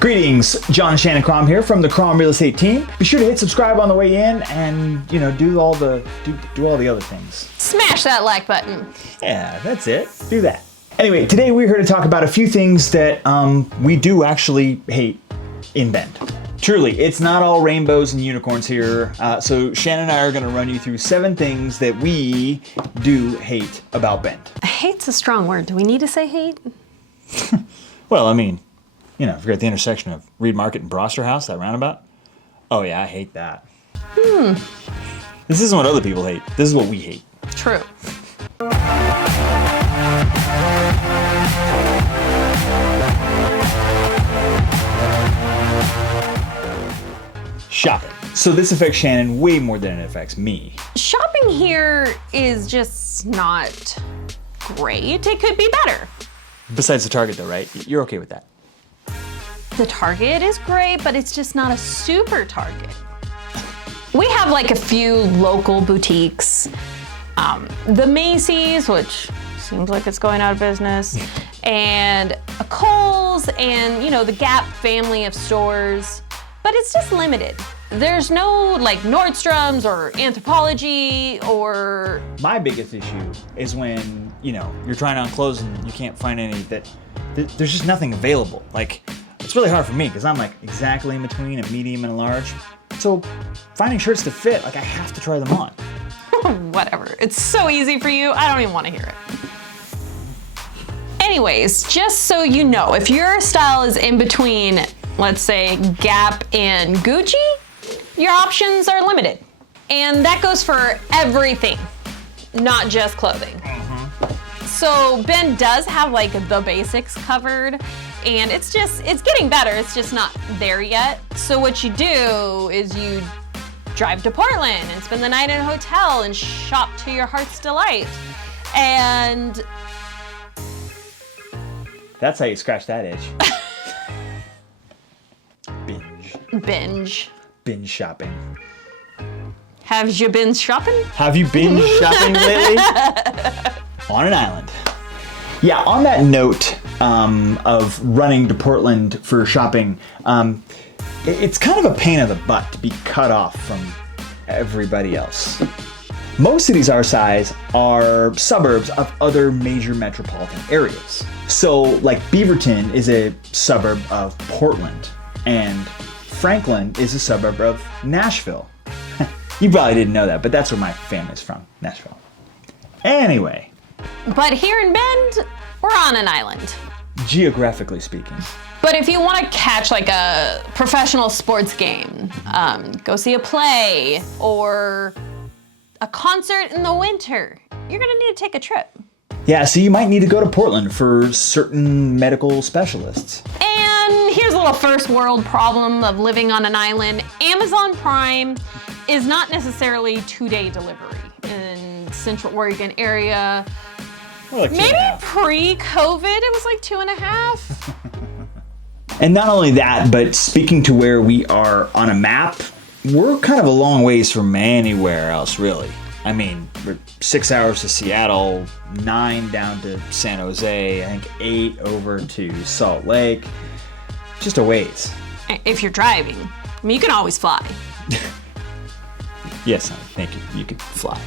Greetings, John and Shannon Kromm here from the Kromm Real Estate team. Be sure to hit subscribe on the way in and, do all the other things. Smash that like button. Yeah, that's it. Do that. Anyway, today we're here to talk about a few things that we do actually hate in Bend. Truly, it's not all rainbows and unicorns here. So Shannon and I are gonna run you through 7 things that we do hate about Bend. Hate's a strong word. Do we need to say hate? Well, I mean, if you're at the intersection of Reed Market and Broster House, that roundabout. Oh yeah, I hate that. This isn't what other people hate. This is what we hate. True. Shopping. So this affects Shannon way more than it affects me. Shopping here is just not great. It could be better. Besides the Target though, right? You're okay with that? The Target is great, but it's just not a super Target. We have like a few local boutiques. The Macy's, which seems like it's going out of business, and a Kohl's, and the Gap family of stores, but it's just limited. There's no like Nordstrom's or Anthropologie or... My biggest issue is when, you're trying on clothes and you can't find any there's just nothing available. Like, it's really hard for me because I'm like exactly in between a medium and a large. So finding shirts to fit, I have to try them on. Whatever. It's so easy for you. I don't even want to hear it. Anyways, just so you know, if your style is in between, let's say, Gap and Gucci, your options are limited. And that goes for everything, not just clothing. So Ben does have like the basics covered, and it's getting better. It's just not there yet. So what you do is you drive to Portland and spend the night in a hotel and shop to your heart's delight. And that's how you scratch that itch. Binge shopping. Have you been shopping? Have you been shopping lately? On an island. Yeah, on that note of running to Portland for shopping, it's kind of a pain in the butt to be cut off from everybody else. Most cities our size are suburbs of other major metropolitan areas. So, like Beaverton is a suburb of Portland, and Franklin is a suburb of Nashville. You probably didn't know that, but that's where my family's from, Nashville. Anyway. But here in Bend, we're on an island. Geographically speaking. But if you want to catch like a professional sports game, go see a play, or a concert in the winter, you're gonna need to take a trip. Yeah, so you might need to go to Portland for certain medical specialists. And here's a little first world problem of living on an island. Amazon Prime is not necessarily 2-day delivery in Central Oregon area. Like maybe pre-COVID, it was like 2.5. And not only that, but speaking to where we are on a map, we're kind of a long ways from anywhere else, really. I mean, we're 6 hours to Seattle, 9 down to San Jose, I think 8 over to Salt Lake. Just a ways. If you're driving, you can always fly. Yes, honey, thank you. You can fly.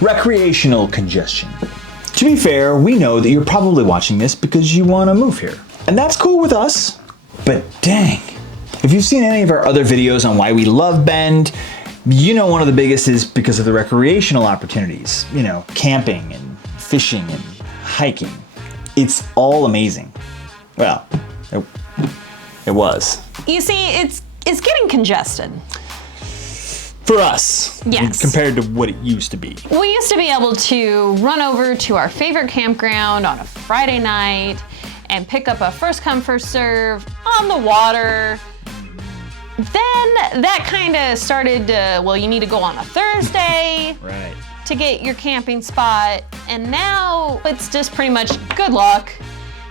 Recreational congestion. To be fair, we know that you're probably watching this because you want to move here. And that's cool with us, but dang. If you've seen any of our other videos on why we love Bend, one of the biggest is because of the recreational opportunities. Camping and fishing and hiking. It's all amazing. Well, it was. You see, it's getting congested. For us, yes. Compared to what it used to be. We used to be able to run over to our favorite campground on a Friday night and pick up a first come, first serve on the water. Then that kind of started to, you need to go on a Thursday right. to get your camping spot. And now it's just pretty much good luck.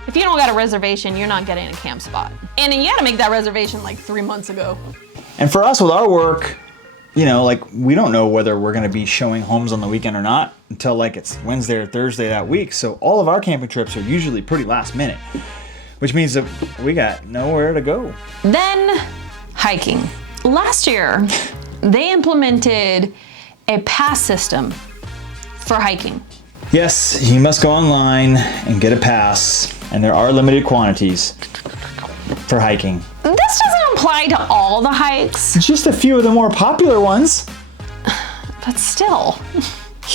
If you don't got a reservation, you're not getting a camp spot. And you had to make that reservation like 3 months ago. And for us with our work, we don't know whether we're going to be showing homes on the weekend or not until it's Wednesday or Thursday that week. So all of our camping trips are usually pretty last minute. which means that we got nowhere to go. Then, hiking. Last year, they implemented a pass system for hiking. Yes, you must go online and get a pass, and there are limited quantities for hiking. This doesn't apply to all the hikes. Just a few of the more popular ones. But still.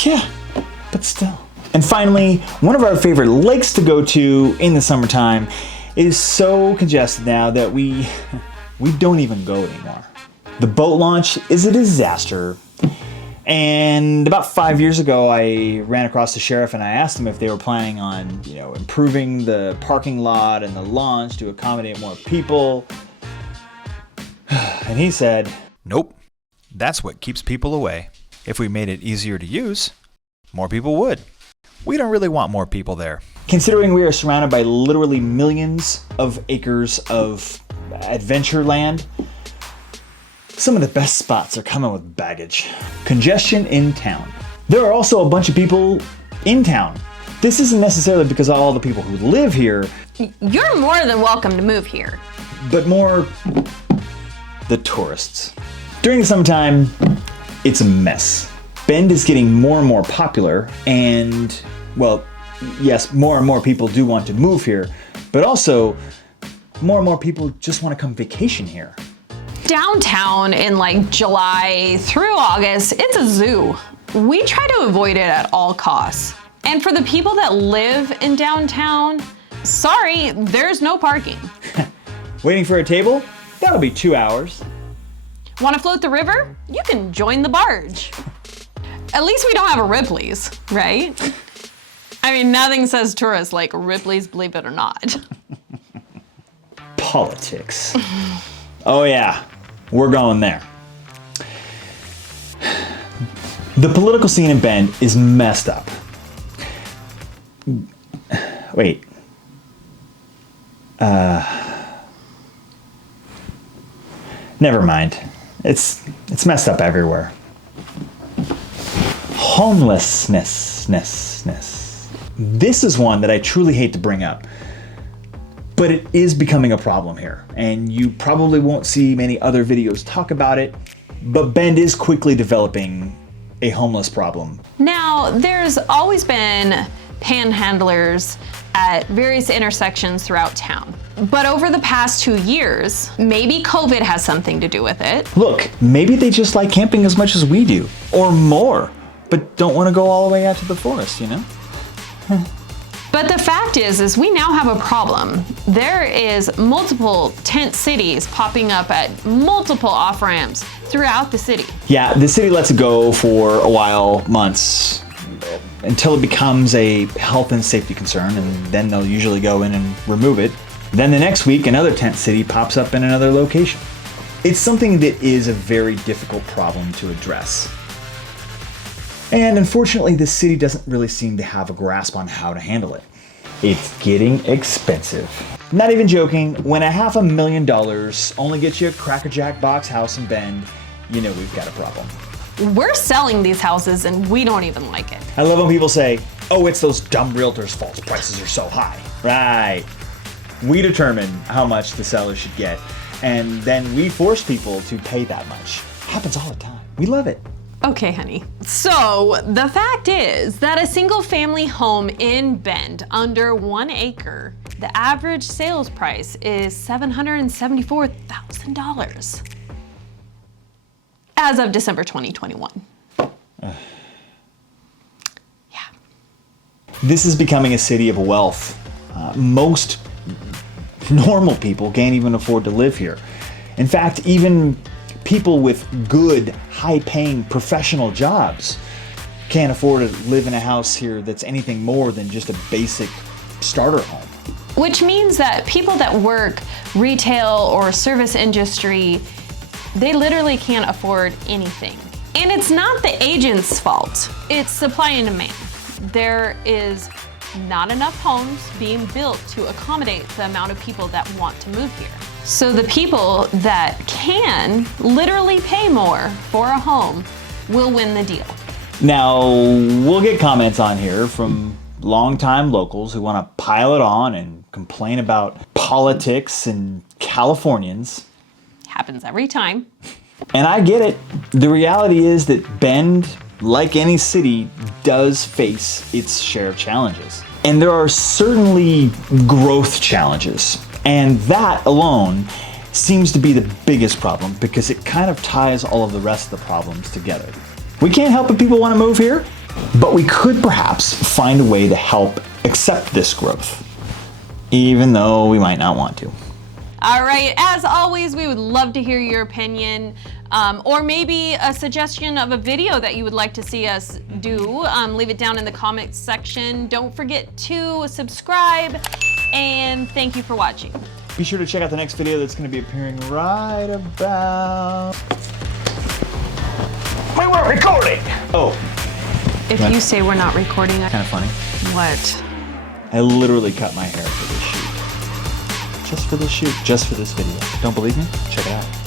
Yeah, but still. And finally, one of our favorite lakes to go to in the summertime is so congested now that we don't even go anymore. The boat launch is a disaster. And about 5 years ago, I ran across the sheriff and I asked him if they were planning on, improving the parking lot and the launch to accommodate more people. And he said, Nope. That's what keeps people away. If we made it easier to use, more people would. We don't really want more people there. considering we are surrounded by literally millions of acres of adventure land, some of the best spots are coming with baggage. Congestion in town. There are also a bunch of people in town. This isn't necessarily because of all the people who live here. You're more than welcome to move here. But more the tourists. During the summertime, it's a mess. Bend is getting more and more popular, and, well, yes, more and more people do want to move here, but also more and more people just want to come vacation here. Downtown in like July through August, it's a zoo. We try to avoid it at all costs. And for the people that live in downtown, sorry, there's no parking. Waiting for a table? That'll be 2 hours. Want to float the river? You can join the barge. At least we don't have a Ripley's, right? I mean, nothing says tourists like Ripley's, believe it or not. Politics. Oh yeah, we're going there. The political scene in Bend is messed up. Wait. Never mind. It's messed up everywhere. Homelessness. This is one that I truly hate to bring up, but it is becoming a problem here, and you probably won't see many other videos talk about it, but Bend is quickly developing a homeless problem. Now, there's always been panhandlers at various intersections throughout town. But over the past 2 years, maybe COVID has something to do with it. Look, maybe they just like camping as much as we do, or more, but don't want to go all the way out to the forest, you know? But the fact is we now have a problem. There is multiple tent cities popping up at multiple off-ramps throughout the city. Yeah, the city lets it go for a while, months, until it becomes a health and safety concern, and then they'll usually go in and remove it. Then the next week, another tent city pops up in another location. It's something that is a very difficult problem to address. And unfortunately, the city doesn't really seem to have a grasp on how to handle it. It's getting expensive. Not even joking, when $500,000 only gets you a Cracker Jack box house in Bend, you know we've got a problem. We're selling these houses and we don't even like it. I love when people say, oh, it's those dumb realtors' fault, prices are so high. Right. We determine how much the seller should get, and then we force people to pay that much. Happens all the time. We love it. Okay, honey. So the fact is that a single family home in Bend under 1 acre, the average sales price is $774,000 as of December 2021. Yeah. This is becoming a city of wealth. Most normal people can't even afford to live here. In fact, even people with good, high-paying professional jobs can't afford to live in a house here that's anything more than just a basic starter home. Which means that people that work retail or service industry, they literally can't afford anything. And it's not the agent's fault. It's supply and demand. There is not enough homes being built to accommodate the amount of people that want to move here. So the people that can literally pay more for a home will win the deal. Now, we'll get comments on here from longtime locals who want to pile it on and complain about politics and Californians. Happens every time. And I get it. The reality is that Bend, like any city, does face its share of challenges. And there are certainly growth challenges. And that alone seems to be the biggest problem because it kind of ties all of the rest of the problems together. We can't help if people want to move here, but we could perhaps find a way to help accept this growth, even though we might not want to. All right, as always, we would love to hear your opinion, or maybe a suggestion of a video that you would like to see us do. Leave it down in the comments section. Don't forget to subscribe, and thank you for watching. Be sure to check out the next video that's going to be appearing right about... We weren't recording! Oh. If you say we're not recording, Kind of funny. what? I literally cut my hair for this shoot. Just for this shoot. Just for this video. Don't believe me? Check it out.